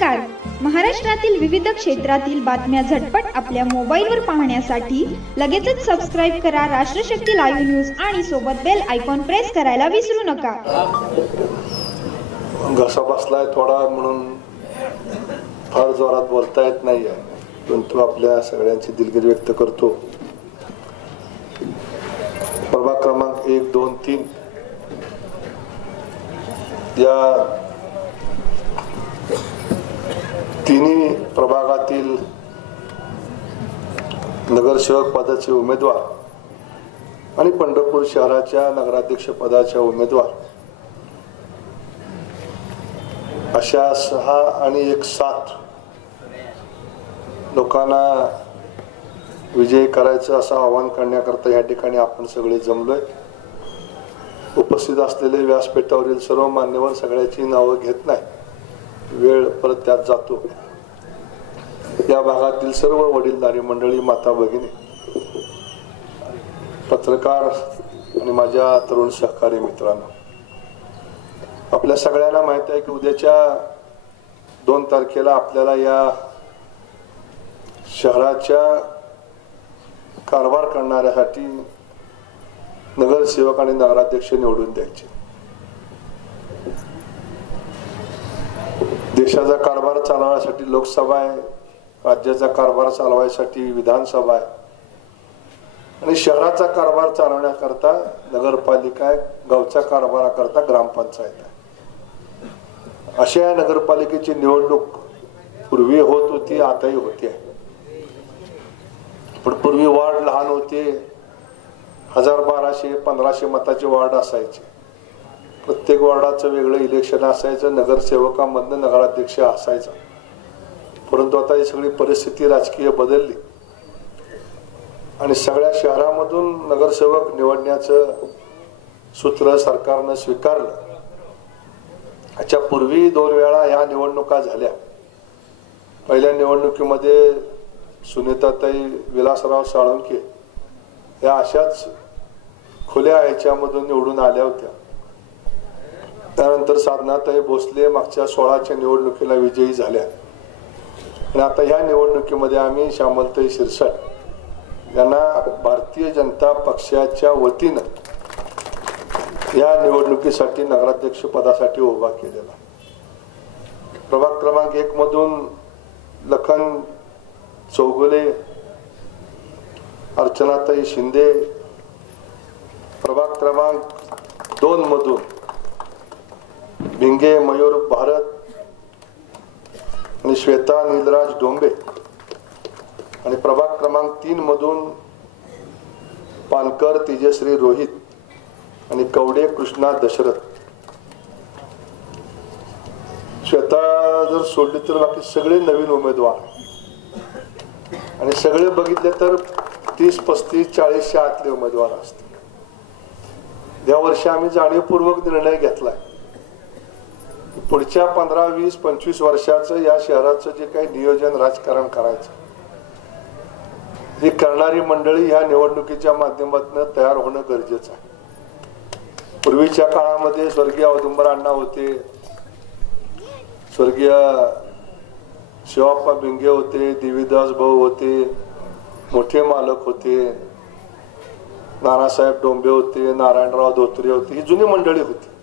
नमस्कार. महाराष्ट्रातील विविध क्षेत्रातील बातम्या झटपट आपल्या मोबाईलवर पाहण्यासाठी लगेचच सबस्क्राइब करा राष्ट्रशक्ती लाईव्ह न्यूज आणि सोबत बेल आयकॉन प्रेस करायला विसरू नका. घसा बसलाय थोडा म्हणून फार जोरात बोलता येत नाहीये, परंतु आपल्या सगळ्यांची दिलगिरी व्यक्त करतो. प्रभाग क्रमांक 1, 2, 3 या तिन्ही प्रभागातील नगरसेवक पदाचे उमेदवार आणि पंढरपूर शहराच्या नगराध्यक्ष पदाच्या उमेदवार अशा 6 आणि 1 7 लोकांना विजयी करायचं असं आवाहन करण्याकरता या ठिकाणी आपण सगळे जमलोय. उपस्थित असलेले व्यासपीठावरील सर्व मान्यवर सगळ्याची नावं घेत नाही, वेळ परत त्यात जातो. या भागातील सर्व वडीलधारी मंडळी, माता भगिनी, पत्रकार आणि माझ्या तरुण सहकारी मित्रांनो, आपल्या सगळ्यांना माहित आहे की उद्याच्या 2 तारखेला आपल्याला या शहराच्या कारभार करणाऱ्यासाठी नगरसेवक आणि नगराध्यक्ष निवडून द्यायचे. देशाचा कारभार चालवण्यासाठी लोकसभा आहे, राज्याचा कारभार चालवायसाठी विधानसभा आहे आणि शहराचा कारभार चालवण्याकरता नगरपालिका आहे, गावच्या कारभाराकरता ग्रामपंचायत आहे. अशा या नगरपालिकेची निवडणूक पूर्वी होत होती, आताही होते. पण पूर्वी वार्ड लहान होते, 1000, 1200, 1500 मताचे वार्ड असायचे. प्रत्येक वार्डाचं वेगळं इलेक्शन असायचं, नगरसेवकामधनं नगराध्यक्ष असायचा. परंतु आता ही सगळी परिस्थिती राजकीय बदलली आणि सगळ्या शहरामधून नगरसेवक निवडण्याचं सूत्र सरकारनं स्वीकारलं. याच्या पूर्वी 2 वेळा ह्या निवडणुका झाल्या. पहिल्या निवडणुकीमध्ये सुनीताताई विलासराव साळुंखे या अशाच खुल्या ह्याच्यामधून निवडून आल्या होत्या. त्यानंतर साधनाताई भोसले मागच्या 16च्या निवडणुकीला विजयी झाल्या आणि आता ह्या निवडणुकीमध्ये आम्ही श्यामलताई शिरसाट यांना भारतीय जनता पक्षाच्या वतीनं या निवडणुकीसाठी नगराध्यक्ष पदासाठी उभा केलेला. प्रभाग क्रमांक 1 मधून लखन चौगुले, अर्चनाताई शिंदे, प्रभाग क्रमांक 2 मधून भिंगे मयूर भारत आणि श्वेता नीलराज डोंबे आणि प्रभाग क्रमांक 3 मधून पानकर तेजश्री रोहित आणि कवडे कृष्णा दशरथ. श्वेता जर सोडली तर बाकी सगळे नवीन उमेदवार आणि सगळे बघितले तर 30, 35, 40च्या आतले उमेदवार असतील. या वर्षी आम्ही जाणीवपूर्वक निर्णय घेतलाय, पुढच्या 15, 20, 25 वर्षाचं या शहराचं जे काही नियोजन राजकारण करायचं, ही करणारी मंडळी ह्या निवडणुकीच्या माध्यमातून तयार होणं गरजेचं आहे. पूर्वीच्या काळामध्ये स्वर्गीय औदुंबर अण्णा होते, स्वर्गीय शिवाप्पा भिंगे होते, देवीदास भाऊ होते, मोठे मालक होते, नानासाहेब डोंबे होते, नारायणराव धोत्रे होते. ही जुनी मंडळी होती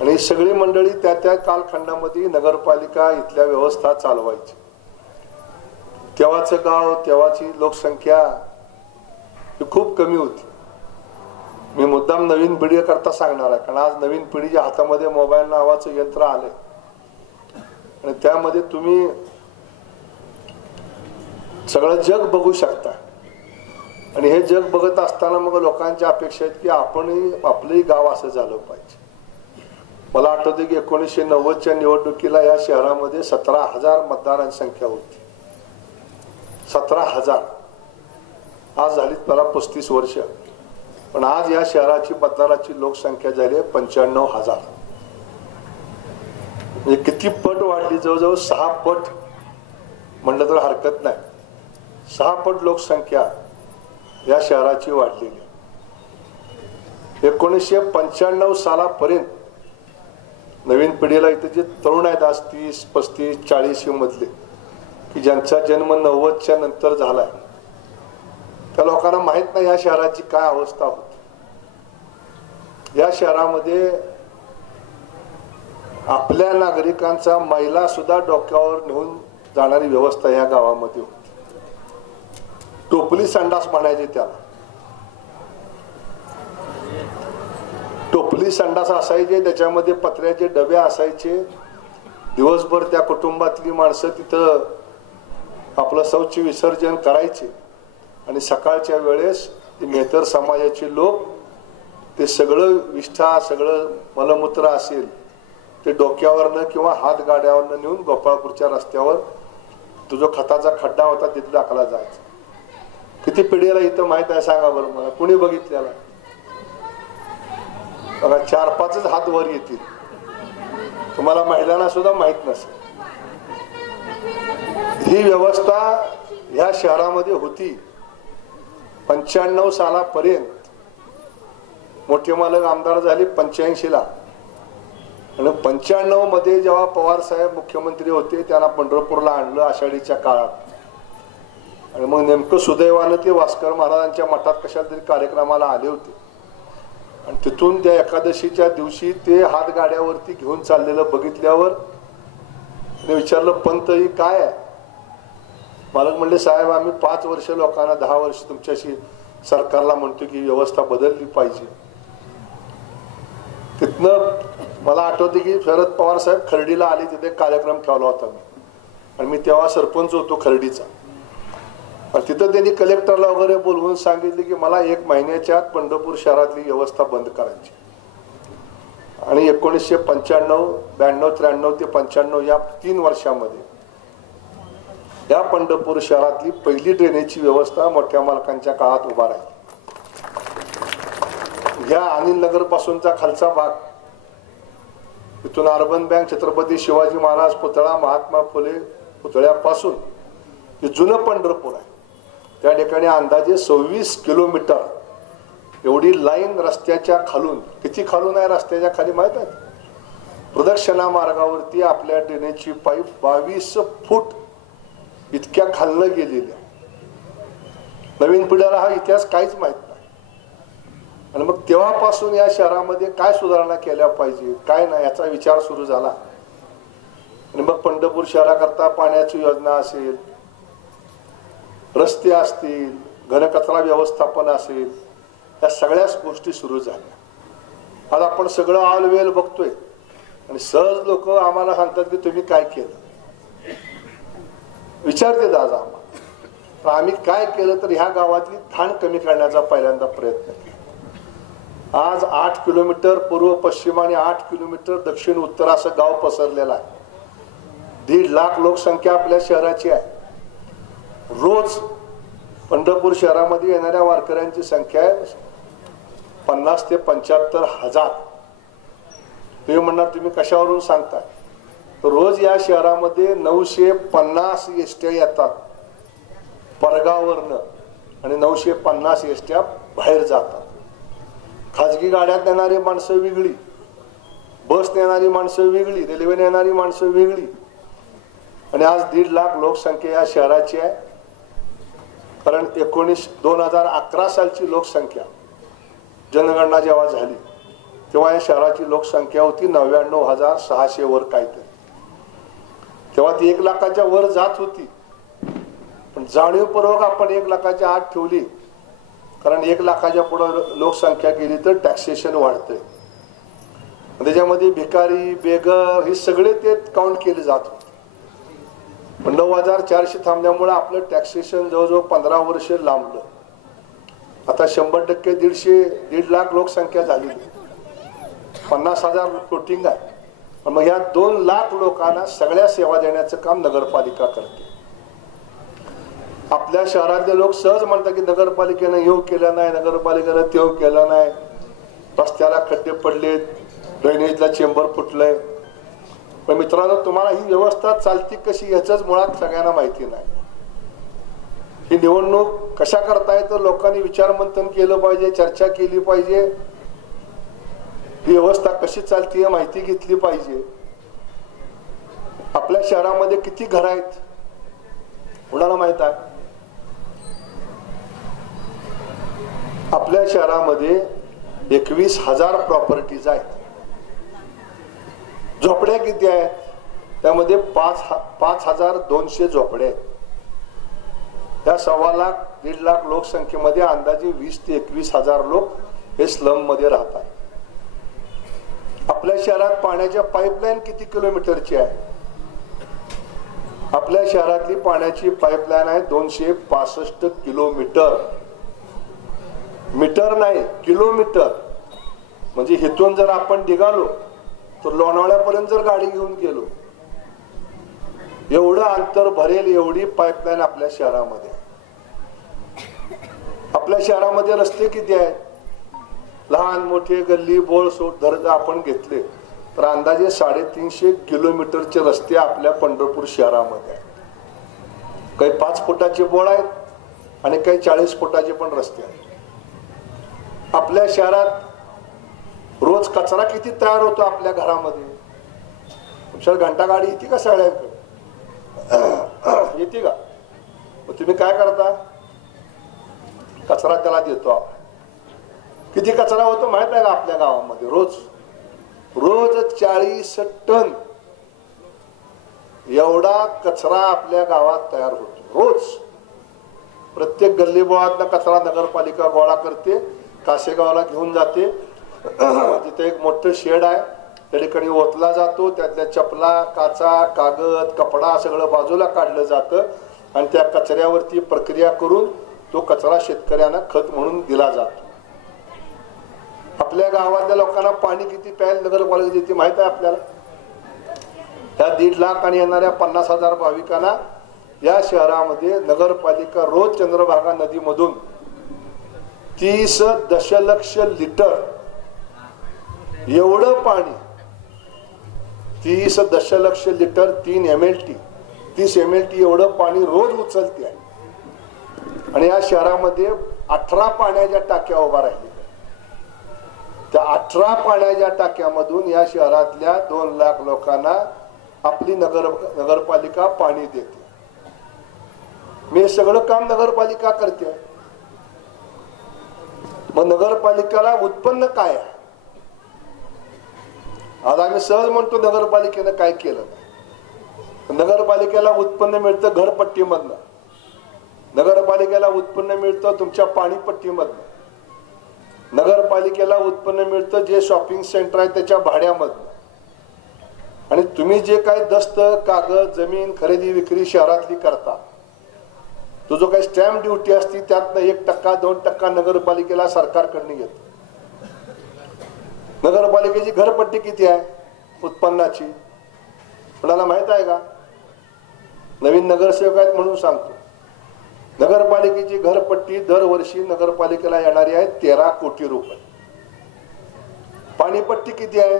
आणि ही सगळी मंडळी त्या त्या कालखंडामध्ये नगरपालिका इथल्या व्यवस्था चालवायची. तेव्हाचं गाव, तेव्हाची लोकसंख्या ही खूप कमी होती. मी मुद्दाम नवीन पिढी करता सांगणार आहे, कारण आज नवीन पिढीच्या हातामध्ये मोबाईल नावाचं यंत्र आले आणि त्यामध्ये तुम्ही सगळं जग बघू शकता आणि हे जग बघत असताना मग लोकांच्या अपेक्षा आहेत की आपणही आपलंही गाव असं झालं पाहिजे. मला आठवते की 1990च्या निवडणुकीला या शहरामध्ये 17,000 मतदारांची संख्या होती. 17,000. आज झाली त्याला 35 वर्ष, पण आज या शहराची मतदाराची लोकसंख्या झाली आहे 95,000. म्हणजे किती पट वाढली, जवळजवळ 6 पट म्हणलं तर हरकत नाही. 6 पट लोकसंख्या या शहराची वाढलेली. 1995 सालापर्यंत नवीन पिढीला इथे जे तरुण आहेत आज 30, 35, 40 मधले की ज्यांचा जन्म 90च्या नंतर झालाय, त्या लोकांना माहित नाही या शहराची काय अवस्था होती। या शहरामध्ये आपल्या नागरिकांचा महिला सुद्धा डोक्यावर नेऊन जाणारी व्यवस्था या गावामध्ये होती। टोपली संडास म्हणायचे त्याला, टोपली संडास असायचे, त्याच्यामध्ये पत्र्याचे डबे असायचे। दिवसभर त्या कुटुंबातली माणसं तिथं आपलं शौच विसर्जन करायचे आणि सकाळच्या वेळेस ते मेहतर समाजाचे लोक ते सगळं विष्ठा, सगळं मलमूत्र असेल ते डोक्यावरनं किंवा हात गाड्यावरनं नेऊन गोपाळपूरच्या रस्त्यावर तो जो खताचा खड्डा होता तिथे टाकला जायचा। किती पिढीला इथं माहित आहे सांगा बरं मला, कुणी बघितलेला? बघा 4-5च हात वर येतील, तुम्हाला महिलांना सुद्धा माहित नसेल। ही व्यवस्था या शहरामध्ये होती 95 सालापर्यंत। मोठे मालक आमदार झाले 85 ला आणि 95 मध्ये जेव्हा पवार साहेब मुख्यमंत्री होते त्यांना पंढरपूरला आणलं आषाढीच्या काळात, आणि मग नेमकं सुदैवानं ते वास्कर महाराजांच्या मठात कशाला तरी कार्यक्रमाला आले होते आणि तिथून त्या एकादशीच्या दिवशी ते हात गाड्यावरती घेऊन चाललेलं बघितल्यावर विचारलं, पंत ही काय आहे? मालक म्हणले, साहेब आम्ही 5 वर्ष लोकांना 10 वर्ष तुमच्याशी सरकारला म्हणतो की व्यवस्था बदलली पाहिजे। तिथनं मला आठवते की शरद पवार साहेब खर्डीला आले, तिथे कार्यक्रम ठेवला होता मी, आणि मी तेव्हा सरपंच होतो खर्डीचा। तिथं त्यांनी कलेक्टरला वगैरे बोलवून सांगितले की मला 1 महिन्याच्या आत पंढरपूर शहरातली व्यवस्था बंद करायची। आणि 1995, 92, 93 ते 95 या 3 वर्षामध्ये या पंढरपूर शहरातली पहिली ड्रेनेजची व्यवस्था मोठ्या मालकांच्या काळात उभा राहिली। या अनिल नगर पासूनचा खालचा भाग, इथून अर्बन बँक, छत्रपती शिवाजी महाराज पुतळा, महात्मा फुले पुतळ्यापासून जे जुनं पंढरपूर आहे त्या ठिकाणी अंदाजे 26 किलोमीटर एवढी लाईन रस्त्याच्या खालून, किती खालून आहे रस्त्याच्या खाली माहित आहे? प्रदक्षिणा मार्गावरती आपल्या ड्रेनेजची पाईप 22 फूट इतक्या खालनं गेलेल्या। नवीन पिढीला हा इतिहास काहीच माहित नाही, आणि मग तेव्हापासून या शहरामध्ये काय सुधारणा केल्या पाहिजे काय नाही याचा विचार सुरू झाला। आणि मग पंढरपूर शहराकरता पाण्याची योजना असेल, रस्ते असतील, घनकचरा व्यवस्थापन असेल, या सगळ्याच गोष्टी सुरू झाल्या। आज आपण सगळं ऑलवेल बघतोय आणि सहज लोक आम्हाला सांगतात की तुम्ही काय केलं, विचारते आज आम्हाला आम्ही काय केलं तर ह्या गावातली घाण कमी करण्याचा पहिल्यांदा प्रयत्न केला। आज 8 किलोमीटर पूर्व पश्चिम आणि 8 किलोमीटर दक्षिण उत्तर असं गाव पसरलेलं आहे। 1.5 लाख लोकसंख्या आपल्या शहराची आहे। रोज पंढरपूर शहरामध्ये येणाऱ्या वारकऱ्यांची संख्या आहे 50 ते 75 हजार। तुम्ही म्हणणार तुम्ही कशावरून सांगताय, तर रोज या शहरामध्ये 950 एसट्या येतात परगावरनं आणि 950 एसट्या बाहेर जातात। खाजगी गाड्यात येणारी माणसं वेगळी, बस येणारी माणसं वेगळी, रेल्वेने येणारी माणसं वेगळी, आणि आज 1.5 लाख लोकसंख्या या शहराची आहे। कारण 2011 सालची लोकसंख्या जनगणना जेव्हा झाली तेव्हा या शहराची लोकसंख्या होती 99,600 वर काहीतरी। तेव्हा ती 1 लाखाच्या वर जात होती, पण जाणीवपूर्वक आपण 1 लाखाच्या आत ठेवली, कारण 1 लाखाच्या पुढे लोकसंख्या गेली तर टॅक्सेशन वाढते, त्याच्यामध्ये भिकारी बेगर हे सगळे ते काउंट केले जात होते। पण 9,400 थांबल्यामुळे आपलं टॅक्सेशन जवळजवळ 15 वर्ष लांबलं। आता 100% 1.5 लाख लोकसंख्या झाली, 50,000 फ्लोटिंग आहे। पण मग ह्या 2 लाख लोकांना सगळ्या सेवा देण्याचं काम नगरपालिका करते। आपल्या शहरातले लोक सहज म्हणतात की नगरपालिकेनं येऊ केलं नाही, नगरपालिकेनं तेव केलं नाही, रस्त्याला खड्डे पडलेत, ड्रेनेजला चेंबर फुटलंय। पण मित्रांनो, तुम्हाला ही व्यवस्था चालती कशी याचंच मुळात सगळ्यांना माहिती नाही। ही निवडणूक कशा करताय तर लोकांनी विचारमंथन केलं पाहिजे, चर्चा केली पाहिजे। ही व्यवस्था कशी चालते माहिती घेतली पाहिजे. आपल्या शहरामध्ये किती घर आहेत कुणाला माहित आहे? आपल्या शहरामध्ये 21,000 प्रॉपर्टीज आहेत. झोपड्या किती आहेत? त्यामध्ये 5,200 झोपड्या आहेत. त्या 1.25 लाख 1.5 लाख लोकसंख्येमध्ये अंदाजे 20 ते 21,000 लोक हे स्लम मध्ये राहतात. आपल्या शहरात पाण्याच्या पाईपलाईन किती किलोमीटरची आहे? आपल्या शहरातली पाण्याची पाईपलाईन आहे 265 किलोमीटर. मीटर नाही, किलोमीटर. म्हणजे इथून जर आपण निघालो तर लोणावळ्यापर्यंत जर गाडी घेऊन गेलो एवढं अंतर भरेल एवढी पाईपलाईन आपल्या शहरामध्ये. आपल्या शहरामध्ये रस्ते किती आहेत? लहान मोठे गल्ली बोळ सोड दर्जा आपण घेतले तर अंदाजे 350 किलोमीटरचे रस्ते आपल्या पंढरपूर शहरामध्ये आहेत. काही 5 फुटाचे बोळ आहेत आणि काही 40 फुटाचे पण रस्ते आहेत. आपल्या शहरात रोज कचरा किती तयार होतो आपल्या घरामध्ये? तुमच्या घंटा गाडी येते का शाळेकडे? येते का? मग तुम्ही काय करता? कचरा त्याला देतो. किती कचरा होतो माहित आहे का आपल्या गावामध्ये? रोज 40 टन एवढा कचरा आपल्या गावात तयार होतो. रोज प्रत्येक गल्ली बोळातला कचरा नगरपालिका गोळा करते, कासेगावला घेऊन जाते. तिथे एक मोठं शेड आहे, त्या ठिकाणी ओतला जातो. त्यातल्या चपला, काचा, कागद, कपडा सगळं बाजूला काढलं जातं आणि त्या कचऱ्यावरती प्रक्रिया करून तो कचरा शेतकऱ्यांना खत म्हणून दिला जातो. आपल्या गावातल्या लोकांना पाणी किती प्यायला नगरपालिका देते माहित आहे आपल्याला? त्या 1.5 लाख आणि येणाऱ्या 50,000 भाविकांना या शहरामध्ये नगरपालिका रोज चंद्रभागा नदीमधून 30 दशलक्ष लिटर एवढं पाणी, 30 दशलक्ष लिटर 3 MLT 30 MLT एवढं पाणी रोज उचलते आहे. आणि या शहरामध्ये 18 पाण्याच्या टाक्या उभा राहिल्या. त्या 18 पाण्याच्या टाक्यामधून या शहरातल्या 2 लाख लोकांना आपली नगरपालिका पाणी देते. मी सगळं काम नगरपालिका करते. मग नगरपालिकेला उत्पन्न काय आहे? आज आम्ही सहज म्हणतो नगरपालिकेनं काय केलं. नगरपालिकेला उत्पन्न मिळतं घरपट्टीमधनं, नगरपालिकेला उत्पन्न मिळतं तुमच्या पाणीपट्टीमधनं, नगरपालिकेला उत्पन्न मिळतं जे शॉपिंग सेंटर आहे त्याच्या भाड्यामधनं. आणि तुम्ही जे काही दस्त कागद जमीन खरेदी विक्री शहरातली करता, तो जो काही स्टॅम्प ड्युटी असती त्यातनं 1% 2% नगरपालिकेला सरकारकडनं येतं. नगरपालिकेची घरपट्टी किती आहे उत्पन्नाची कोणाला माहित आहे का? नवीन नगरसेवक आहेत म्हणून सांगतो. नगरपालिकेची घरपट्टी दरवर्षी नगरपालिकेला येणारी आहे 13 कोटी रुपये. पाणीपट्टी किती आहे?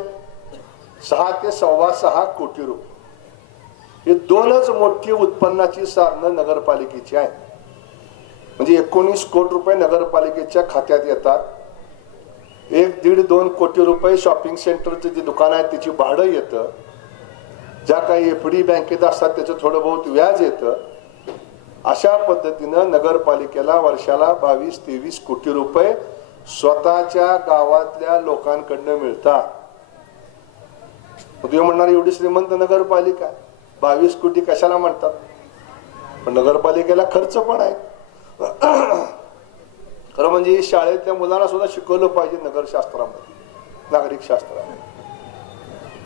6 ते 6.25 कोटी रुपये. हे 2च मोठी उत्पन्नाची साधनं नगरपालिकेची आहेत. म्हणजे 19 कोटी रुपये नगरपालिकेच्या खात्यात येतात. 1-1.5-2 कोटी रुपये शॉपिंग सेंटरचे जे दुकान आहे त्याची भाडं येतं. ज्या काही FD बँकेत असतात त्याचं थोडं बहुत व्याज येतं. अशा पद्धतीनं नगरपालिकेला वर्षाला 22-23 कोटी रुपये स्वतःच्या गावातल्या लोकांकडनं मिळतात. तुम्ही म्हणणार एवढी श्रीमंत नगरपालिका 22 कोटी कशाला म्हणतात? पण नगरपालिकेला खर्च पण आहे. खरं म्हणजे शाळेतल्या मुलांना सुद्धा शिकवलं पाहिजे नगरशास्त्रामध्ये, नागरिक शास्त्रामध्ये.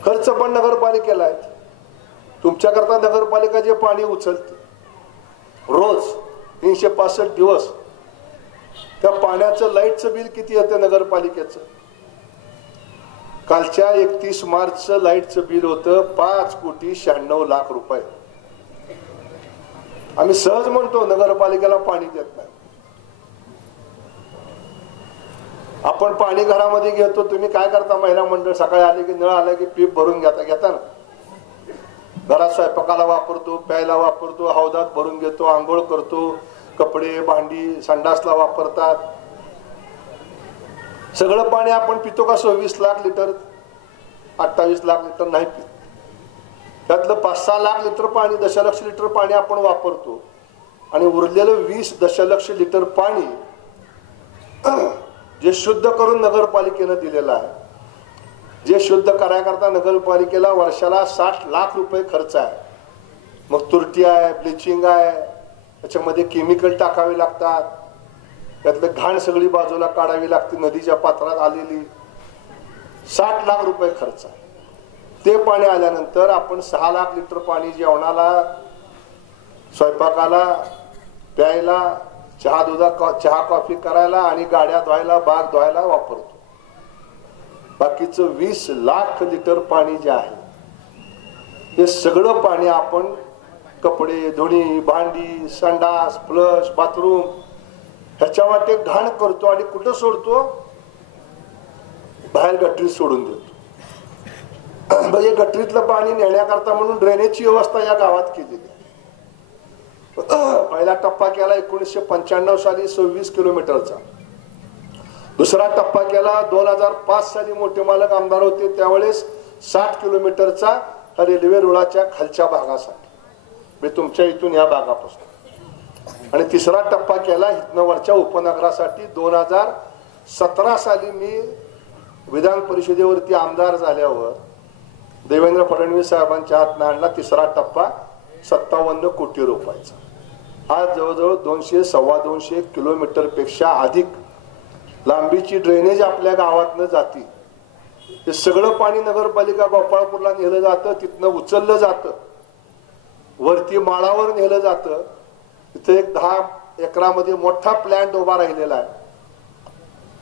खर्च पण नगरपालिकेला आहे. तुमच्याकरता नगरपालिका जे पाणी उचलते रोज 365 दिवस, त्या पाण्याचं लाईटचं बिल किती येतं नगरपालिकेचं? कालच्या 31 मार्चचं लाईटचं बिल होतं 5,96,00,000 रुपये. आम्ही सहज म्हणतो नगरपालिकेला पाणी देत नाही. आपण पाणी घरामध्ये घेतो. तुम्ही काय करता? महिला मंडळ सकाळी आले की नळ आले की पीप भरून घेता ना. घरात स्वयंपाकाला वापरतो, प्यायला वापरतो, हौदात भरून घेतो, आंघोळ करतो, कपडे भांडी संडासला वापरतात. सगळं पाणी आपण पितो का? 26 लाख लिटर 28 लाख लिटर नाही पित. त्यातलं 5-6 लाख लिटर पाणी, दशलक्ष लिटर पाणी आपण वापरतो आणि उरलेलं 20 दशलक्ष लिटर पाणी जे शुद्ध करून नगरपालिकेनं दिलेलं आहे. जे शुद्ध करायकरता नगरपालिकेला वर्षाला 60 लाख रुपये खर्च आहे. मग तुरटी आहे, ब्लिचिंग आहे, त्याच्यामध्ये केमिकल टाकावे लागतात, त्यातलं घाण सगळी बाजूला काढावी लागते, नदीच्या पात्रात आलेली 60 लाख रुपये खर्च आहे. ते पाणी आल्यानंतर आपण 6 लाख लिटर पाणी जेवणाला, स्वयंपाकाला, प्यायला, चहा कॉफी करायला आणि गाड्या धुवायला, बाग धुवायला वापरतो. बाकीचं 20 लाख लिटर पाणी जे आहे हे सगळं पाणी आपण कपडे, धुणी, भांडी, संडास, फ्लश, बाथरूम ह्याच्या वाटे घाण करतो आणि कुठं सोडतो? बाहेर गटरीत सोडून देतो. म्हणजे गटरीतलं पाणी नेण्याकरता म्हणून ड्रेनेजची व्यवस्था या गावात केलेली आहे. पहिला टप्पा केला 1995 साली 26 किलोमीटरचा. दुसरा टप्पा केला 2005 साली मोठे मालक आमदार होते त्यावेळेस 60 किलोमीटरचा रेल्वे रुळाच्या खालच्या भागासाठी, म्हणजे तुमच्या इथून या भागापासून. आणि तिसरा टप्पा केला इथनं वरच्या उपनगरासाठी 2017 साली मी विधान परिषदेवरती आमदार झाल्यावर देवेंद्र फडणवीस साहेबांच्या हातनं आणला. तिसरा टप्पा 57 कोटी रुपयाचा. आज जवळजवळ 200-250 किलोमीटर पेक्षा अधिक लांबीची ड्रेनेज आपल्या गावातनं जाती. हे सगळं पाणी नगरपालिका गोपाळपूरला नेलं जातं, तिथनं उचललं जातं, वरती माळावर नेलं जातं. तिथे एक 10 एकरामध्ये मोठा प्लॅन्ट उभा राहिलेला आहे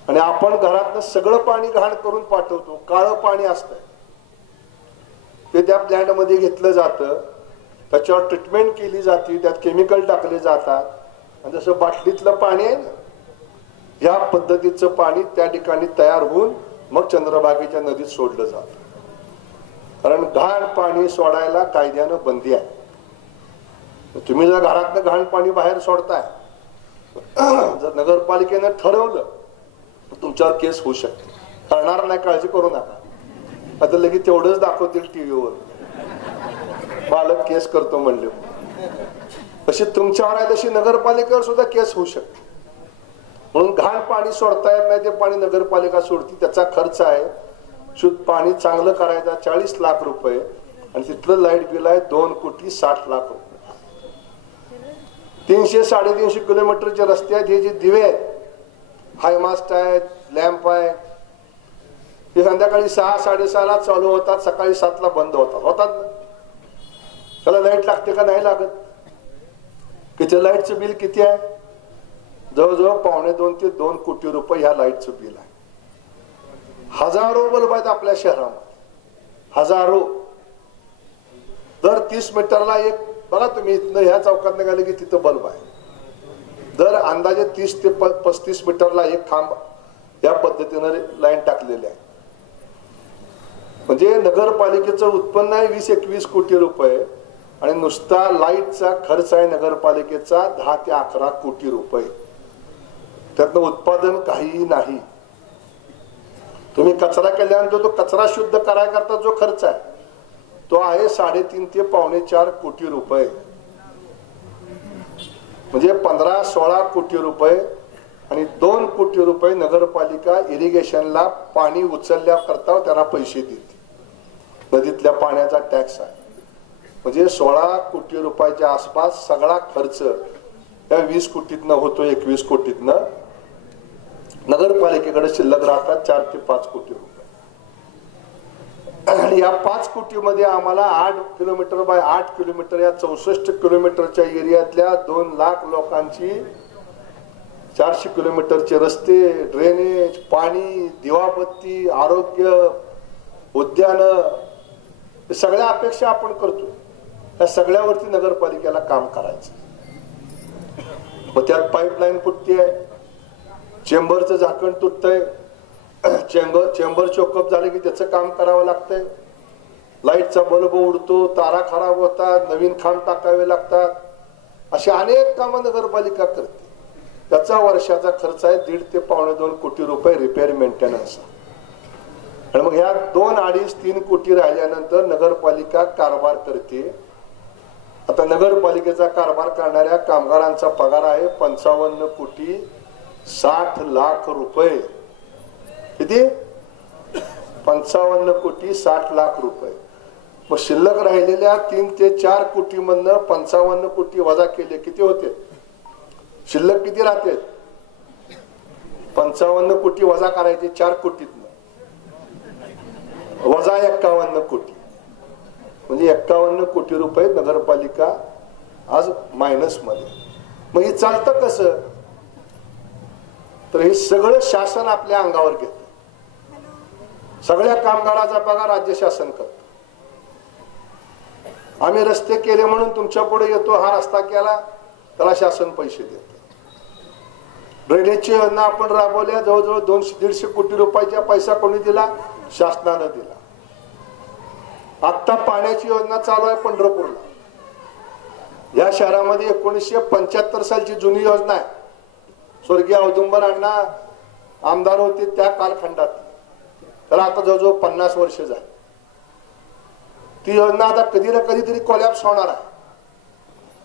आणि आपण घरातनं सगळं पाणी घाण करून पाठवतो. काळं पाणी असतं ते त्या प्लॅन्ट मध्ये घेतलं जातं, त्याच्यावर ट्रीटमेंट केली जाते, त्यात केमिकल टाकले जातात आणि जसं बाटलीतलं पाणी आहे ना, या पद्धतीचं पाणी त्या ठिकाणी तयार होऊन मग चंद्रभागेच्या नदीत सोडलं जातं. कारण घाण पाणी सोडायला कायद्यानं बंदी आहे. तुम्ही जर घरातनं घाण पाणी बाहेर सोडताय, जर नगरपालिकेनं ठरवलं तर तुमच्यावर केस होऊ शकते. करणार नाही, काळजी करू नका. आता लगेच तेवढंच दाखवतील टीव्हीवर, मालक केस करतो म्हणले. तशी तुमच्यावर आहे तशी नगरपालिकेवर सुद्धा केस होऊ शकते. म्हणून घाण पाणी सोडता येत नाही, ते पाणी नगरपालिका सोडती. त्याचा खर्च आहे शुद्ध पाणी चांगलं करायचा 40 लाख रुपये आणि तिथलं लाईट बिल आहे 2,60 लाख रुपये. 300-350 किलोमीटरचे रस्ते आहेत. हे जे दिवे आहेत, हायमास्ट आहेत, लॅम्प आहे, ते संध्याकाळी 6-6:30ला चालू होतात, सकाळी 7ला बंद होतात ना. त्याला लाईट लागते का? नाही लागत. किती लाईटचं बिल किती आहे? जवळजवळ 1.25 ते 2 कोटी रुपये ह्या लाईटचं बिल आहे. हजारो बल्ब आहेत आपल्या शहरामध्ये, हजारो. दर 30 मीटरला एक, बघा तुम्ही इथनं ह्या चौकात निघाले की तिथं बल्ब आहे. दर अंदाजे 30 ते 35 मीटरला एक खांब या पद्धतीनं लाईन टाकलेली आहे. म्हणजे नगरपालिकेचं उत्पन्न आहे 20-21 कोटी रुपये आणि नुसता लाईटचा खर्च आहे नगरपालिकेचा 10 ते 11 कोटी रुपये. त्यातनं उत्पादन काहीही नाही. तुम्ही कचरा केल्यानंतर तो कचरा शुद्ध करायकरता जो खर्च आहे तो आहे 3.5 ते 4.25 कोटी रुपये. म्हणजे 15-16 कोटी रुपये आणि 2 कोटी रुपये नगरपालिका इरिगेशनला पाणी उचलल्याकरता त्यांना पैसे देते. नदीतल्या पाण्याचा टॅक्स आहे. म्हणजे 16 कोटी रुपयाच्या आसपास सगळा खर्च या 20 कोटीतनं होतो. 21 कोटीतनं नगरपालिकेकडे शिल्लक राहतात 4 ते 5 कोटी रुपये. आणि या 5 कोटीमध्ये आम्हाला 8 किलोमीटर बाय 8 किलोमीटर या 64 किलोमीटरच्या एरियातल्या 2 लाख लोकांची 400 किलोमीटरचे रस्ते, ड्रेनेज, पाणी, दिवाबत्ती, आरोग्य, उद्यान, सगळ्या अपेक्षा आपण करतो. या सगळ्यावरती नगरपालिकेला काम करायचं. मग त्यात पाईपलाईन फुटते, चेंबरचं झाकण तुटतंय, चेंबर चोकअप झाले की त्याचं काम करावं लागतंय, लाईटचा बल्ब उडतो, तारा खराब होतात, नवीन खांब टाकावे लागतात. अशी अनेक कामं नगरपालिका करते. त्याचा वर्षाचा खर्च आहे 1.5 ते 1.25 कोटी रुपये रिपेअर मेंटेनन्स. आणि मग ह्या 2-2.5-3 कोटी राहिल्यानंतर नगरपालिका कारभार करते. आता नगरपालिकेचा कारभार करणाऱ्या कामगारांचा पगार आहे 55,60,00,000 रुपये. किती? 55,60,00,000 रुपये. मग शिल्लक राहिलेल्या 3 ते 4 कोटी मधनं 55 कोटी वजा केले किती होते? शिल्लक किती राहते? 55 कोटी वजा करायचे 4 कोटीतनं वजा 51 कोटी, म्हणजे 51 कोटी रुपये नगरपालिका आज मायनस मध्ये. मग हे चालतं कसं? तर हे सगळं शासन आपल्या अंगावर घेत. सगळ्या कामगाराचा पगार राज्य शासन करत. आम्ही रस्ते केले म्हणून तुमच्या पुढे येतो, हा रस्ता केला त्याला शासन पैसे देत. ड्रेनेजची योजना आपण राबवल्या, जवळजवळ 200-150 कोटी रुपयाचा पैसा कोणी दिला? शासनानं दिला. आता पाण्याची योजना चालू आहे पंढरपूरला. या शहरामध्ये 1975 सालची जुनी योजना आहे. स्वर्गीय औदुंबर अण्णा आमदार होते त्या कालखंडात. त्याला आता जवळजवळ 50 वर्ष झाली. ती योजना आता कधी ना कधीतरी कोलॅप्स होणार आहे.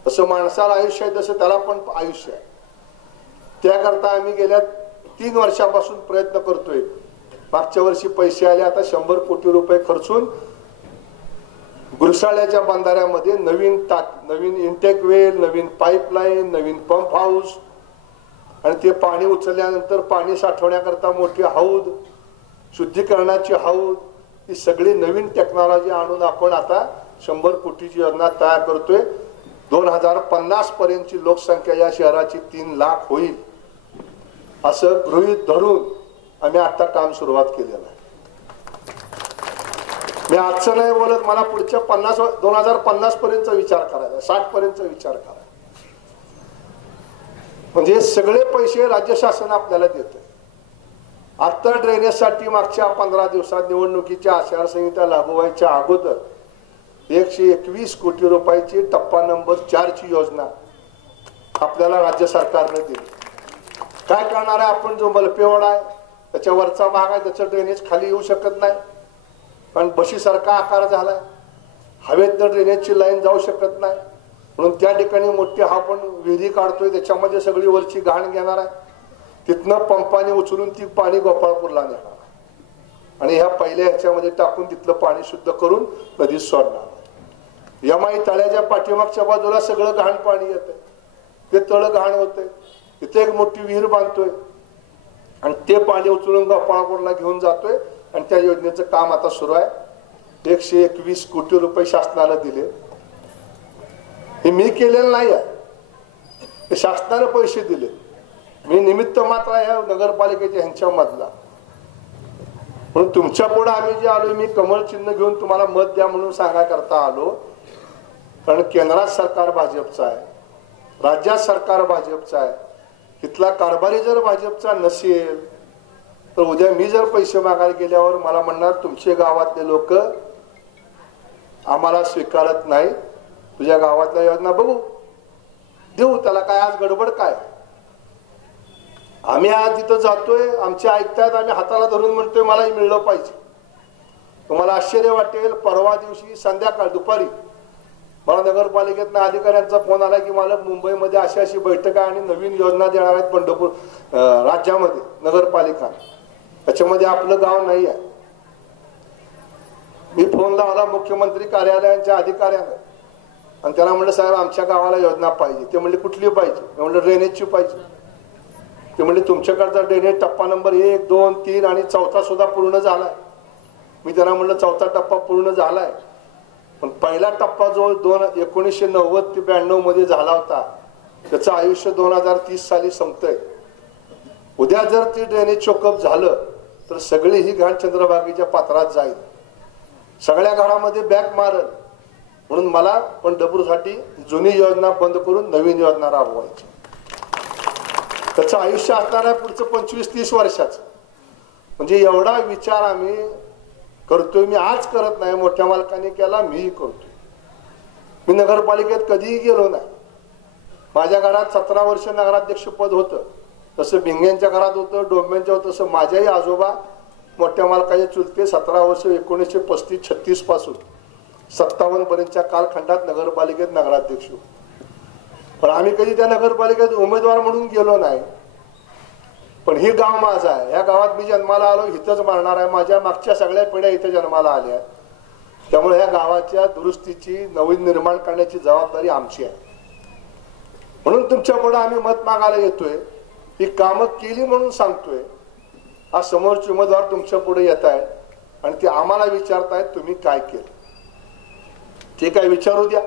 असं माणसाला आयुष्य आहे तसं त्याला पण आयुष्य आहे. त्याकरता आम्ही गेल्या 3 वर्षापासून प्रयत्न करतोय. मागच्या वर्षी पैसे आले, आता 100 कोटी रुपये खर्चून गुरसाळ्याच्या बंधाऱ्यामध्ये नवीन इंटेक वेल, नवीन पाईपलाईन, नवीन पंप हाऊस आणि ते पाणी उचलल्यानंतर पाणी साठवण्याकरता मोठी हौद, शुद्धीकरणाची हौद, ही सगळी नवीन टेक्नॉलॉजी आणून आपण आता 100 कोटीची योजना तयार करतोय. 2050 पर्यंतची लोकसंख्या या शहराची 3 लाख होईल असं गृहीत धरून आम्ही आता काम सुरुवात केलेलं आहे. मी आजचं नाही बोलत, मला पुढच्या 2050 पर्यंतचा विचार करायचा, 60 पर्यंतचा विचार करायचा. म्हणजे सगळे पैसे राज्य शासन आपल्याला देत. आता ड्रेनेजसाठी मागच्या 15 दिवसात निवडणुकीच्या आचारसंहिता लागू व्हायच्या अगोदर 121 कोटी रुपयाची टप्पा नंबर 4 ची योजना आपल्याला राज्य सरकारने दिली. काय करणार आहे आपण? जो मलपेवाडा आहे त्याच्या वरचा भाग आहे, त्याचं ड्रेनेज खाली येऊ शकत नाही, पण बशीसारखा आकार झालाय. हवेतनं ड्रेनेजची लाईन जाऊ शकत नाही, म्हणून त्या ठिकाणी मोठी आपण विहिरी काढतोय, त्याच्यामध्ये सगळी वरची घाण घेणार आहे. तिथनं पंपाने उचलून ती पाणी गोपाळपूरला नेणार आणि ह्या पहिल्या ह्याच्यामध्ये टाकून तिथलं पाणी शुद्ध करून नदीत सोडणार. यमाई तळ्याच्या पाठीमागच्या बाजूला सगळं घाण पाणी येतंय, ते तळ घाण होतंय. तिथे एक मोठी विहीर बांधतोय आणि ते पाणी उचलून गोपाळपूरला घेऊन जातोय आणि त्या योजनेचं काम आता सुरू आहे. 121 कोटी रुपये शासनाला दिले. हे मी केलेलं नाही आहे, हे शासनाने पैसे दिले. मी निमित्त मात्र आहे नगरपालिकेच्या ह्यांच्या मधला. म्हणून तुमच्या पुढे आम्ही जे आलो, मी कमळ चिन्ह घेऊन तुम्हाला मत द्या म्हणून सांगायकरता आलो. कारण केंद्रात सरकार भाजपचं आहे, राज्यात सरकार भाजपचं आहे. इथला कारभारी जर भाजपचा नसेल तर उद्या मी जर पैसे मागायला गेल्यावर मला म्हणणार तुमचे गावातले लोक आम्हाला स्वीकारत नाही, तुझ्या गावातल्या योजना बघू देऊ, त्याला काय आज गडबड काय? आम्ही आज तिथं जातोय, आमचे ऐकतात, आम्ही हाताला धरून म्हणतोय मलाही मिळलं पाहिजे. तुम्हाला आश्चर्य वाटेल, परवा दिवशी संध्याकाळ दुपारी मला नगरपालिकेतनं अधिकाऱ्यांचा फोन आला की मला मुंबईमध्ये अशी बैठक आहे आणि नवीन योजना देणार आहेत पंढरपूर राज्यामध्ये नगरपालिका, त्याच्यामध्ये आपलं गाव नाही आहे. मी फोन लावला मुख्यमंत्री कार्यालयाच्या अधिकाऱ्यांना आणि त्यांना म्हणलं साहेब आमच्या गावाला योजना पाहिजे. ते म्हणले कुठली पाहिजे? मी म्हणलं ड्रेनेजची पाहिजे. ते म्हणले तुमच्याकडचा ड्रेनेज टप्पा नंबर 1, 2, 3 आणि 4था सुद्धा पूर्ण झालाय. मी त्यांना म्हणलं 4था टप्पा पूर्ण झालाय, पण पहिला टप्पा जो 1990 ते 92 मध्ये झाला होता त्याचं आयुष्य 2030 साली संपतंय. उद्या जर ती ड्रेनेज चोकअप झालं तर सगळी ही घाण चंद्रभागेच्या पात्रात जाईल, सगळ्या घरामध्ये बॅग मारल. म्हणून मला पंढरपूरसाठी जुनी योजना बंद करून नवीन योजना राबवायची. त्याचं आयुष्य असणार आहे पुढचं 25-30 वर्षाचं. म्हणजे एवढा विचार आम्ही करतोय. मी आज करत नाही, मोठ्या मालकाने केला, मीही करतोय. मी नगरपालिकेत कधीही गेलो नाही, माझ्या घरात 17 वर्ष नगराध्यक्ष पद होतं, तसं भिंगेंच्या घरात होतं, डोंबिवलीच्या होतं, तसं माझ्याही आजोबा मोठ्या मालकाचे चुलते 17 वर्ष 1935-36 पासून 57 पर्यंतच्या कालखंडात नगरपालिकेत नगराध्यक्ष. पण आम्ही कधी त्या नगरपालिकेत उमेदवार म्हणून गेलो नाही. पण हे गाव माझं आहे, या गावात मी जन्माला आलो, इथंच मारणार आहे. माझ्या मागच्या सगळ्या पिढ्या इथे जन्माला आल्या. त्यामुळे या गावाच्या दुरुस्तीची नवीन निर्माण करण्याची जबाबदारी आमची आहे. म्हणून तुमच्या पुढे आम्ही मत मागायला येतोय. ही कामं केली म्हणून सांगतोय. हा समोरचे उमेदवार तुमच्या पुढे येत आहेत आणि ते आम्हाला विचारतायत तुम्ही काय केलं. ते काय विचारू द्या,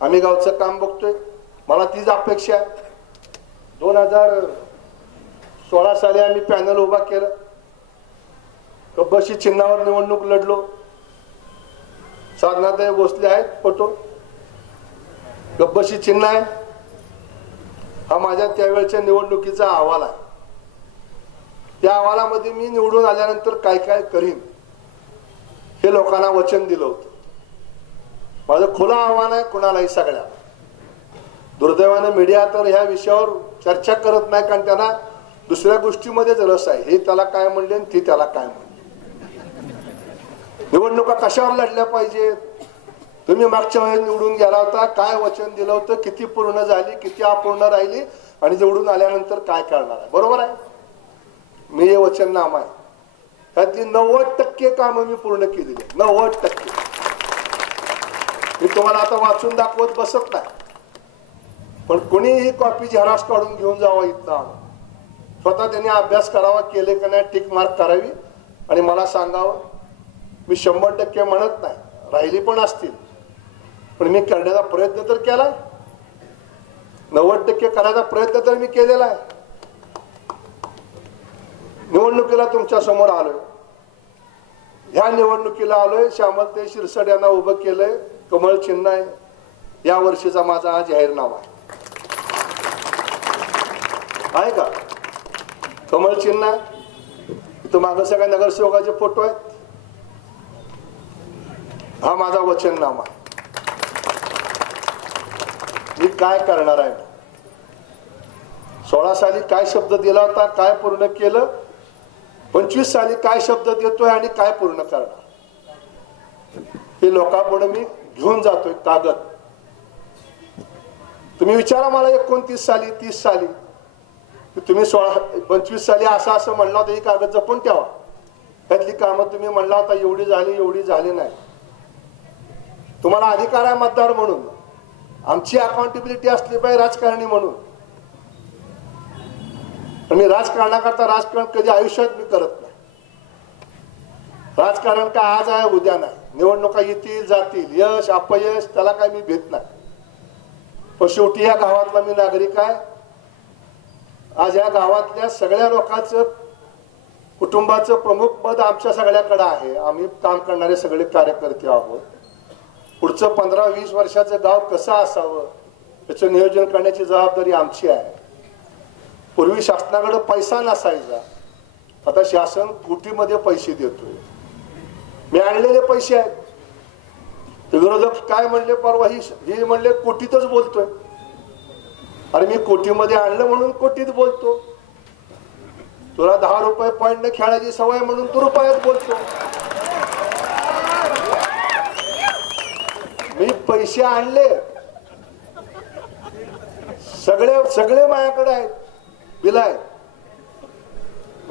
आम्ही गावचं काम बघतोय. मला तीच अपेक्षा आहे. 2016 साली आम्ही पॅनल उभा केलं, कब्बशी चिन्हावर निवडणूक लढलो. साधनाताई भोसले आहेत फोटो, कब्बशी चिन्ह आहे. हा माझ्या त्यावेळच्या निवडणुकीचा अहवाल आहे. त्या अहवालामध्ये मी निवडून आल्यानंतर काय काय करीन हे लोकांना वचन दिलं होतं. माझं खुलं आव्हान आहे कुणालाही, सगळ्या. दुर्दैवाने मीडिया तर ह्या विषयावर चर्चा करत नाही, कारण त्यांना दुसऱ्या गोष्टीमध्येच रस आहे. हे त्याला काय म्हणले आणि ती त्याला काय म्हणले. निवडणुका कशावर लढल्या पाहिजेत, तुम्ही मागच्या वेळेस निवडून गेला होता, काय वचन दिलं होतं, किती पूर्ण झाली, किती अपूर्ण राहिली आणि निवडून आल्यानंतर काय करणार आहे. बरोबर आहे. मी हे वचननामा आहे, त्यातली 90% कामं मी पूर्ण केलेली आहे. 90%. मी तुम्हाला आता वाचून दाखवत बसत नाही, पण कोणीही कॉपी झेरॉक्स काढून घेऊन जावं इथं. स्वतः त्यांनी अभ्यास करावा, केले का नाही टिक मार्क करावी आणि मला सांगावं. मी 100% म्हणत नाही, राहिली पण असतील, पण मी करण्याचा प्रयत्न तर केला. 90% करायचा प्रयत्न तर मी केलेला आहे. निवडणुकीला तुमच्या समोर आलोय, ह्या निवडणुकीला आलोय. श्यामलताई शिरसाट यांना उभं केलंय, कमळ चिन्ह आहे. या वर्षीचा माझा हा जाहीरनामा आहे का, कमळ चिन्ह आहे. इथं मागं सगळ्या नगरसेवकाचे फोटो आहेत. हा माझा वचननामा आहे. मी काय करणार आहे, 16 साली काय शब्द दिला होता, काय पूर्ण केलं, 25 साली काय शब्द देतोय आणि काय पूर्ण करणार, हे लोकांपुढे मी घेऊन जातोय कागद. तुम्ही विचारा मला 29 साली 30 साली तुम्ही 25 साली असं म्हणला होता, ही कागद जपून ठेवा. त्यातली कामं तुम्ही म्हणला होता एवढी झाली नाही. तुम्हाला अधिकार आहे मतदार म्हणून, आमची अकाउंटेबिलिटी असली पाहिजे राजकारणी म्हणून. मी राजकारणाकरता राजकारण कधी आयुष्यात मी करत नाही. राजकारण काय आज आहे उद्या नाही. निवडणुका येतील जातील, यश अपयश त्याला काय मी भेट नाही. पण शेवटी या गावातला मी नागरिक आहे. आज या गावातल्या सगळ्या लोकांचं कुटुंबाचं प्रमुख पद आमच्या सगळ्याकडे आहे. आम्ही काम करणारे सगळे कार्यकर्ते आहोत. पुढचं 15-20 वर्षाचं गाव कसं असावं याचं नियोजन करण्याची जबाबदारी आमची आहे. पूर्वी शासनाकडे पैसा नसायचा, आता शासन कोटीमध्ये पैसे देतोय. मी आणलेले पैसे आहेत. विरोधक काय म्हणले परवा, ही म्हणले कोटीतच बोलतोय. अरे मी कोटीमध्ये आणलं म्हणून कोटीत बोलतो. तुला 10 रुपये पॉइंट खेळायची सवय म्हणून तू रुपयात बोलतो. मी पैसे आणले, सगळे माझ्याकडे आहेत, बिल आहे.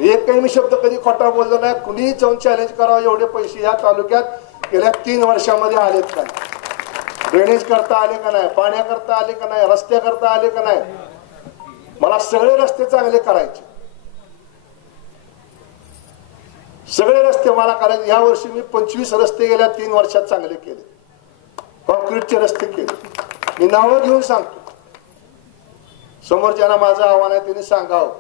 एक काही मी शब्द कधी खोटा बोललो नाही. कुणीही जाऊन चॅलेंज करावं, एवढे पैसे या तालुक्यात गेल्या 3 वर्षामध्ये आलेत का नाही, ड्रेनेज करता आले का नाही, पाण्याकरता आले का नाही, रस्त्याकरता आले का नाही. मला सगळे रस्ते चांगले करायचे, सगळे रस्ते मला करायचे. या वर्षी मी 25 रस्ते गेल्या 3 वर्षात चांगले केले, कॉन्क्रीटचे रस्ते केले. मी नावं घेऊन सांगतो. समोरच्यांना माझं आव्हान आहे, त्यांनी सांगावं.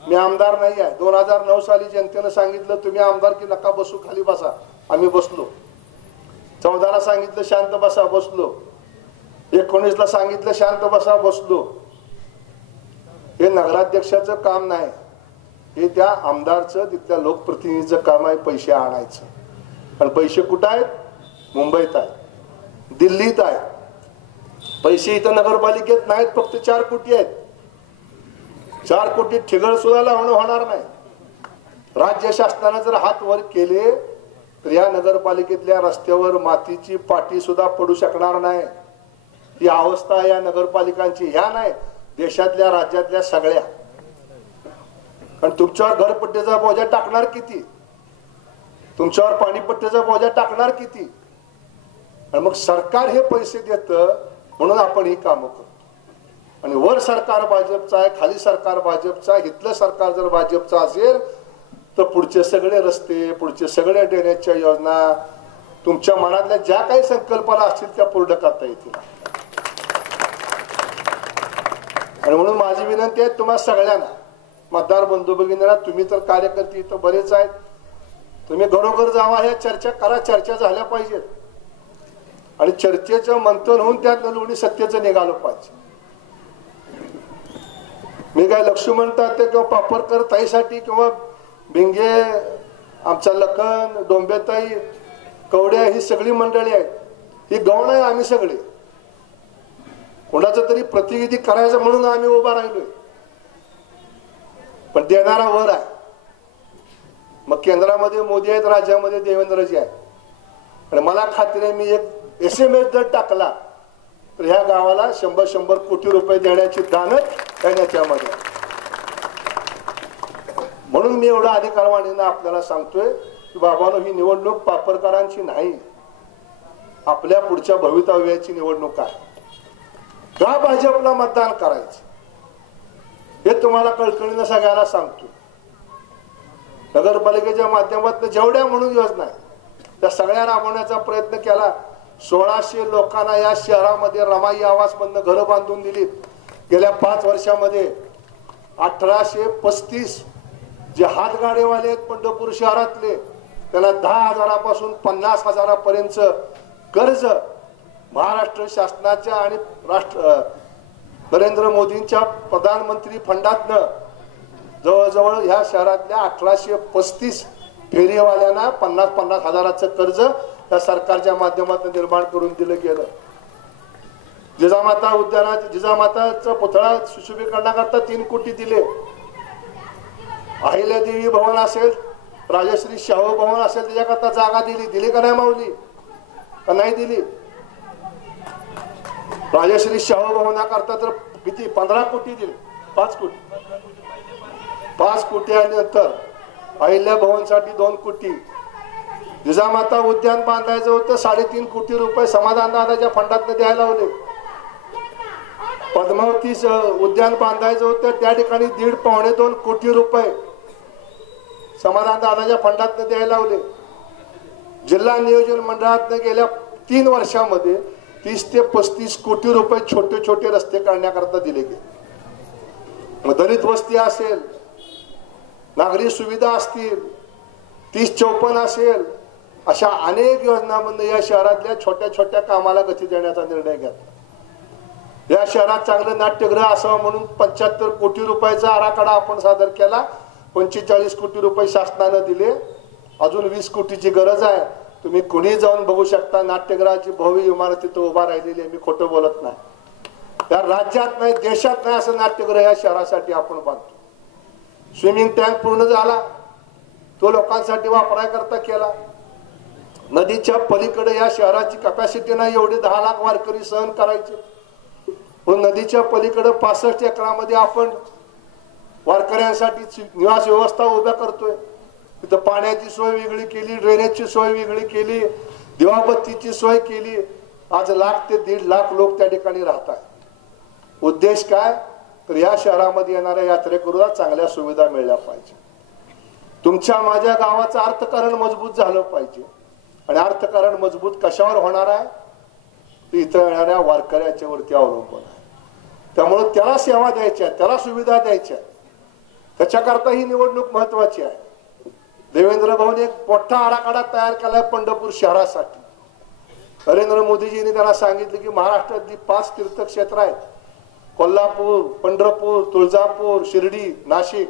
मी आमदार नाही आहे. 2009 साली जनतेनं सांगितलं तुम्ही आमदार की नका बसू, खाली बसा. आम्ही बसलो. 14ला सांगितलं शांत बसा, बसलो. 19ला सांगितलं शांत बसा, बसलो. हे नगराध्यक्षाचं काम नाही, हे त्या आमदारचं, तिथल्या लोकप्रतिनिधीचं काम आहे पैसे आणायचं. पण पैसे कुठं आहेत? मुंबईत आहेत, दिल्लीत आहेत. पैसे इथं नगरपालिकेत नाहीत, फक्त 4 कोटी आहेत. 4 कोटी ठिगळ सुद्धा लावणं होणार नाही. राज्य शासनाने जर हात वर केले तर या नगरपालिकेतल्या रस्त्यावर मातीची पाटी सुद्धा पडू शकणार नाही. ही अवस्था या नगरपालिकांची, ह्या नाही देशातल्या राज्यातल्या सगळ्या. आणि तुमच्यावर घरपट्टीचा बोजा टाकणार किती, तुमच्यावर पाणीपट्टीचा बोजा टाकणार किती. आणि मग सरकार हे पैसे देतं म्हणून आपण ही कामं करतो. आणि वर सरकार भाजपचं आहे, खाली सरकार भाजपचं आहे. इथलं सरकार जर भाजपचं असेल तर पुढचे सगळे रस्ते, पुढचे सगळे ड्रेनेजच्या योजना, तुमच्या मनातल्या ज्या काही संकल्पना असतील त्या पूर्ण करता येतील. आणि म्हणून माझी विनंती आहे तुम्हाला सगळ्यांना, मतदार बंधू भगिनींना, तुम्ही तर कार्यकर्ते इथं बरेच आहेत, तुम्ही घरोघर जावा, ह्या चर्चा करा. चर्चा झाल्या पाहिजेत आणि चर्चेचं मंथन होऊन त्यात निवडून सत्तेचं निघालं पाहिजे. मी काय लक्ष्मण तात्या किंवा पापरकर ताईसाठी किंवा भिंगे, आमचा लखन, डोंबेताई, कवड्या, ही सगळी मंडळी आहेत, ही गौण आहे. आम्ही सगळे कोणाचं तरी प्रतिनिधी करायचं म्हणून आम्ही उभा राहिलोय. पण देणारा वर आहे. मग केंद्रामध्ये मोदी आहेत, राज्यामध्ये देवेंद्रजी आहे. आणि मला खात्री आहे, मी एक SMS जर टाकला तर ह्या गावाला 100 कोटी रुपये देण्याची दानत याच्यामध्ये. म्हणून मी एवढा अधिकारवाणीनं आपल्याला सांगतोय की बाबांनो, ही निवडणूक पापरकरांची नाही, आपल्या पुढच्या भवितव्याची निवडणूक आहे. का भाजपला मतदान करायचं हे तुम्हाला कळकळीनं सगळ्यांना सांगतो. नगरपालिकेच्या माध्यमातून जेवढ्या म्हणून योजना आहे त्या सगळ्या राबवण्याचा प्रयत्न केला. 1600 लोकांना या शहरामध्ये रमाई आवासमधनं घरं बांधून दिली. गेल्या 5 वर्षामध्ये 1835 जे हातगाडेवाले आहेत पंढरपूर शहरातले, त्याला 10,000 50 हजारापर्यंत कर्ज महाराष्ट्र शासनाच्या आणि नरेंद्र मोदींच्या प्रधानमंत्री फंडातनं जवळजवळ ह्या शहरातल्या 1835 फेरीवाल्यांना 50 हजाराचं कर्ज त्या सरकारच्या माध्यमातून निर्माण करून दिलं गेलं. जिजामाता उद्यानात जिजामाताचा पुतळा सुशोभीकरणाकरता 3 कोटी दिले. अहिल्यादेवी भवन असेल, राजश्री शाहू भवन असेल, त्याच्याकरता जागा दिली का नाही माऊली, का नाही दिली. राजश्री शाहू भवनाकरता तर किती 15 कोटी दिले, 5 कोटी आणि नंतर अहिल्या भवनसाठी 2 कोटी. जिजामाता उद्यान बांधायचं होतं, 3.5 कोटी रुपये समाधान दादाच्या फंडातनं द्यायला लावले. पद्मावती उद्यान बांधायचं होतं, त्या ठिकाणी 1.5-2 कोटी रुपये समाधान दादाच्या फंडातनं द्यायला लावले. जिल्हा नियोजन मंडळातनं गेल्या 3 वर्षामध्ये 30 ते 35 कोटी रुपये छोटे छोटे रस्ते काढण्याकरता दिले गेले. दलित वस्ती असेल, नागरी सुविधा असतील, 30-54 असेल, अशा अनेक योजनांमधून या शहरातल्या छोट्या छोट्या कामाला गती देण्याचा निर्णय घेतला. या शहरात चांगलं नाट्यगृह असावं म्हणून 75 कोटी रुपयाचा आराखडा आपण सादर केला. 45 कोटी रुपये शासनानं दिले. अजून 20 कोटीची गरज आहे. तुम्ही कुणी जाऊन बघू शकता, नाट्यगृहाची भव्य इमारत तिथं उभा राहिलेली आहे. मी खोटं बोलत नाही. या राज्यात नाही, देशात नाही असं नाट्यगृह या शहरासाठी आपण बांधतो. स्विमिंग टँक पूर्ण झाला, तो लोकांसाठी वापरायकरता केला. नदीच्या पलीकडे या शहराची कॅपॅसिटी नाही, एवढे 10 लाख वारकरी सहन करायचे. पण नदीच्या पलीकडे 65 एकरामध्ये आपण वारकऱ्यांसाठी निवास व्यवस्था उभ्या करतोय. तिथं पाण्याची सोय वेगळी केली, ड्रेनेजची सोय वेगळी केली, दिवाबत्तीची सोय केली. आज 1 ते 1.5 लाख लोक त्या ठिकाणी राहतात. उद्देश काय, तर या शहरामध्ये येणाऱ्या यात्रेकरूंना चांगल्या सुविधा मिळल्या पाहिजे. तुमच्या माझ्या गावाचं अर्थकारण मजबूत झालं पाहिजे. आणि अर्थकारण मजबूत कशावर होणार आहे, ते इथं येणाऱ्या वारकऱ्याच्या वरती अवलंबून आहे. त्यामुळे त्याला सेवा द्यायच्या, त्याला सुविधा द्यायच्या, त्याच्याकरता ही निवडणूक महत्वाची आहे. देवेंद्र भाऊने एक मोठा आराखडा तयार केलाय पंढरपूर शहरासाठी. नरेंद्र मोदीजींनी त्यांना सांगितलं की महाराष्ट्रातली 5 तीर्थक्षेत्र आहेत, कोल्हापूर, पंढरपूर, तुळजापूर, शिर्डी, नाशिक,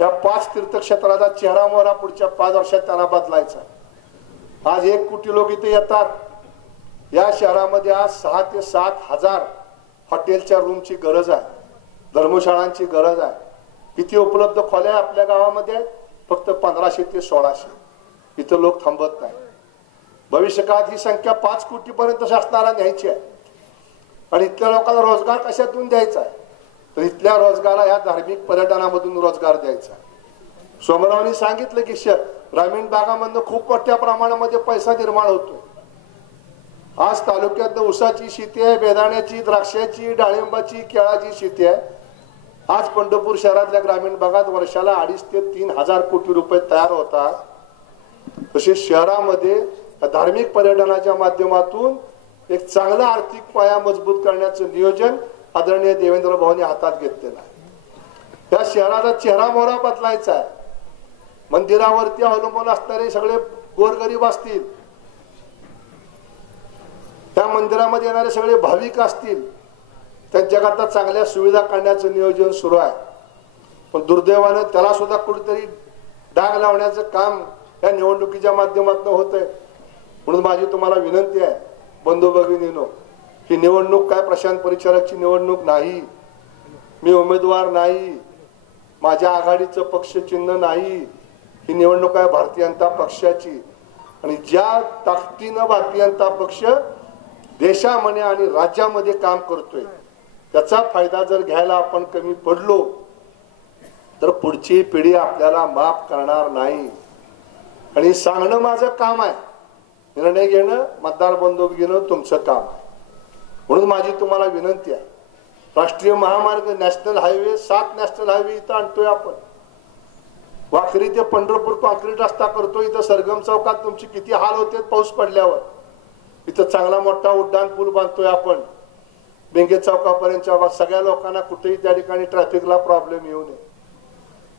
या 5 तीर्थक्षेत्राचा चेहरा मोहरा पुढच्या 5 वर्षात त्यांना बदलायचा. आज 1 कोटी लोक इथे येतात. या शहरामध्ये आज 6 ते 7 हजार हॉटेलच्या रूमची गरज आहे, धर्मशाळांची गरज आहे. किती उपलब्ध खोल्या आपल्या गावामध्ये आहेत? फक्त 1500 ते 1600. इथं लोक थांबत नाही. भविष्यकाळात ही संख्या 5 कोटीपर्यंत शासनाला न्यायची आहे. आणि इथल्या लोकांना रोजगार कशातून द्यायचा आहे? तर इथल्या रोजगाराला या धार्मिक पर्यटनामधून रोजगार द्यायचा आहे. सोमरावनी सांगितलं की ग्रामीण भागामधून खूप मोठ्या प्रमाणामध्ये पैसा निर्माण होतोय. आज तालुक्यात ऊसाची शेती आहे, बेदाण्याची, द्राक्षाची, डाळिंबाची, केळाची शेती आहे. आज पंढरपूर शहरातल्या ग्रामीण भागात वर्षाला 2,500 ते 3,000 कोटी रुपये तयार होतात. तसेच शहरामध्ये धार्मिक पर्यटनाच्या माध्यमातून एक चांगला आर्थिक पाया मजबूत करण्याचं नियोजन आदरणीय देवेंद्र भाऊंनी हातात घेतलेलं आहे. त्या शहराचा चेहरा मोहरा बदलायचा आहे. मंदिरावरती अवलंबून असणारे सगळे गोरगरीब असतील, त्या मंदिरामध्ये येणारे सगळे भाविक असतील, त्यांच्याकरता चांगल्या सुविधा करण्याचं नियोजन सुरू आहे. पण दुर्दैवानं त्याला सुद्धा कुठेतरी डाग लावण्याचं काम या निवडणुकीच्या माध्यमातून होतंय. म्हणून माझी तुम्हाला विनंती आहे बंधू भगिनींनो, ही निवडणूक काय प्रशांत परिचारकची निवडणूक नाही. मी उमेदवार नाही, माझ्या आघाडीचं पक्ष चिन्ह नाही. ही निवडणूक आहे भारतीय जनता पक्षाची. आणि ज्या ताकदीनं भारतीय जनता पक्ष देशामध्ये आणि राज्यामध्ये काम करतोय, त्याचा फायदा जर घ्यायला आपण कमी पडलो तर पुढची पिढी आपल्याला माफ करणार नाही. आणि सांगणं माझं काम आहे, निर्णय घेणं, मतदार बंधू घेणं तुमचं काम आहे. म्हणून माझी तुम्हाला विनंती आहे, राष्ट्रीय महामार्ग, नॅशनल हायवे, 7 नॅशनल हायवे इथं आणतोय आपण. वाखरी ते पंढरपूर कॉन्क्रीट रस्ता करतोय. इथं सरगम चौकात तुमची किती हाल होते पाऊस पडल्यावर. इथं चांगला मोठा उड्डाण पूल बांधतोय आपण बेंगे चौकापर्यंतच्या. सगळ्या लोकांना कुठेही त्या ठिकाणी ट्रॅफिकला प्रॉब्लेम येऊ नये.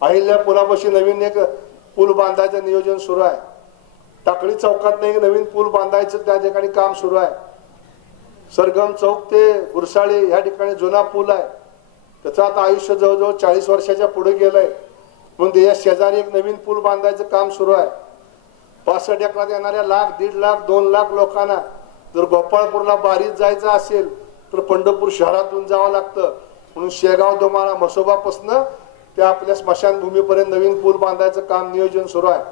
अहिल्या पुलापाशी नवीन एक पूल बांधायचं नियोजन सुरू आहे. टाकळी चौकात एक नवीन पूल बांधायचं त्या ठिकाणी काम सुरू आहे. सरगम चौक ते गुरसाळे या ठिकाणी जुना पूल आहे, त्याचं आता आयुष्य जवळजवळ 40 वर्षाच्या पुढे गेलंय. म्हणून त्याच्या शेजारी एक नवीन पूल बांधायचं काम सुरू आहे. 65 एकरात येणाऱ्या 1,00,000, 1,50,000, 2,00,000 लोकांना जर गोपाळपूरला बारीत जायचं असेल तर पंढरपूर शहरातून जावं लागतं. म्हणून शेगाव दोमाळा म्हसोबापासनं त्या आपल्या स्मशानभूमीपर्यंत नवीन पूल बांधायचं काम नियोजन सुरू आहे.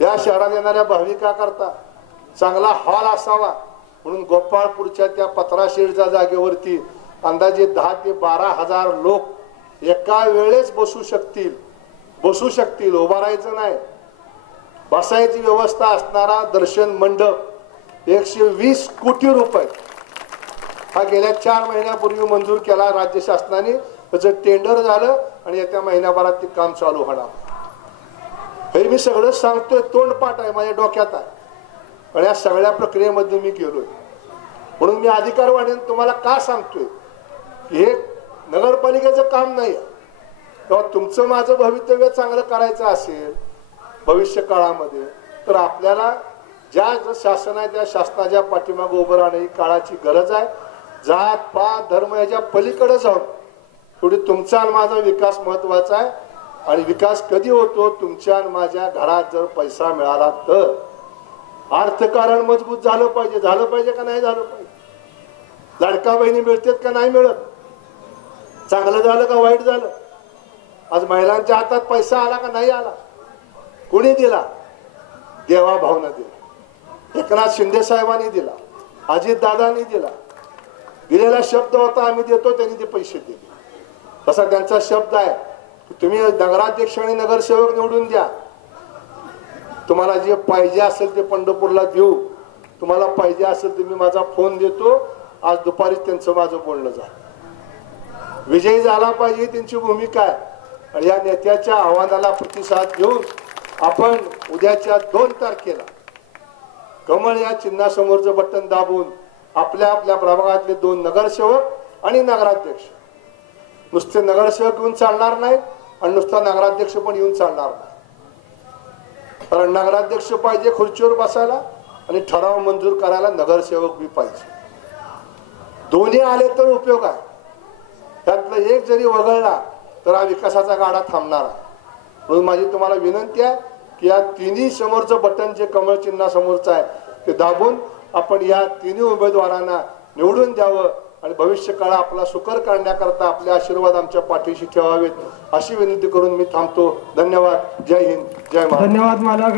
या शहरात येणाऱ्या भाविकाकरता चांगला हॉल असावा म्हणून गोपाळपूरच्या त्या पत्राशेडच्या जागेवरती अंदाजे 10 ते 12,000 लोक एका वेळेस बसू शकतील. उभा राहायचं नाही, बसायची व्यवस्था असणारा दर्शन मंडप 120 कोटी रुपये हा गेल्या 4 महिन्यापूर्वी मंजूर केला राज्य शासनाने. त्याचं टेंडर झालं आणि येत्या महिन्याभरात ते काम चालू होणार. हे मी सगळं सांगतोय, तोंडपाठ आहे, माझ्या डोक्यात आहे. आणि या सगळ्या प्रक्रियेमध्ये मी गेलोय. म्हणून मी अधिकारवाणीने तुम्हाला का सांगतोय, हे नगरपालिकेचं काम नाही. तेव्हा तुमचं माझं भवितव्य चांगलं करायचं असेल भविष्य काळामध्ये तर आपल्याला ज्या शासन आहे त्या शासनाच्या पाठीमागे उभं राहणं ही काळाची गरज आहे. जात पात धर्म याच्या पलीकडे जाऊन थोडी तुमचा आणि माझा विकास महत्वाचा आहे. आणि विकास कधी होतो, तुमच्या आणि माझ्या घरात जर पैसा मिळाला तर. अर्थकारण मजबूत झालं पाहिजे का नाही झालं पाहिजे. लाडका बहिणी मिळतात का नाही मिळत, चांगलं झालं का वाईट झालं. आज महिलांच्या हातात पैसा आला का नाही आला, कोणी दिला, देवा भावना दिला, एकनाथ शिंदे साहेबांनी दिला, अजित दादांनी दिला. दिलेला शब्द होता आम्ही देतो, त्यांनी ते पैसे दिले. तसा त्यांचा शब्द आहे की तुम्ही नगराध्यक्ष आणि नगरसेवक निवडून द्या, तुम्हाला जे पाहिजे असेल ते पंढरपूरला देऊ, तुम्हाला पाहिजे असेल तर मी माझा फोन देतो. आज दुपारी त्यांचं माझं बोलणं झालं. विजयी झाला पाहिजे त्यांची भूमिका आहे. आणि या नेत्याच्या आव्हानाला प्रतिसाद देऊन आपण उद्याच्या 2 तारखेला कमळ या चिन्हासमोरचं बटन दाबून आपल्या प्रभागातले 2 नगरसेवक आणि नगराध्यक्ष, नुसते नगरसेवक येऊन चालणार नाही आणि नुसता नगराध्यक्ष पण येऊन चालणार नाही. कारण नगराध्यक्ष पाहिजे खुर्चीवर बसायला आणि ठराव मंजूर करायला नगरसेवक बी पाहिजे. दोन्ही आले तर उपयोग आहे. त्यातलं एक जरी वगळला तर हा विकासाचा गाडा थांबणार आहे. म्हणून माझी तुम्हाला विनंती आहे की या तिन्ही समोरचं बटन जे कमळ चिन्हा समोरचं आहे ते दाबून आपण या तिन्ही उमेदवारांना निवडून द्यावं आणि भविष्य काळ आपला सुकर काढण्याकरता आपले आशीर्वाद आमच्या पाठीशी ठेवावेत अशी विनंती करून मी थांबतो. धन्यवाद. जय हिंद, जय महाराष्ट्र. धन्यवाद. मला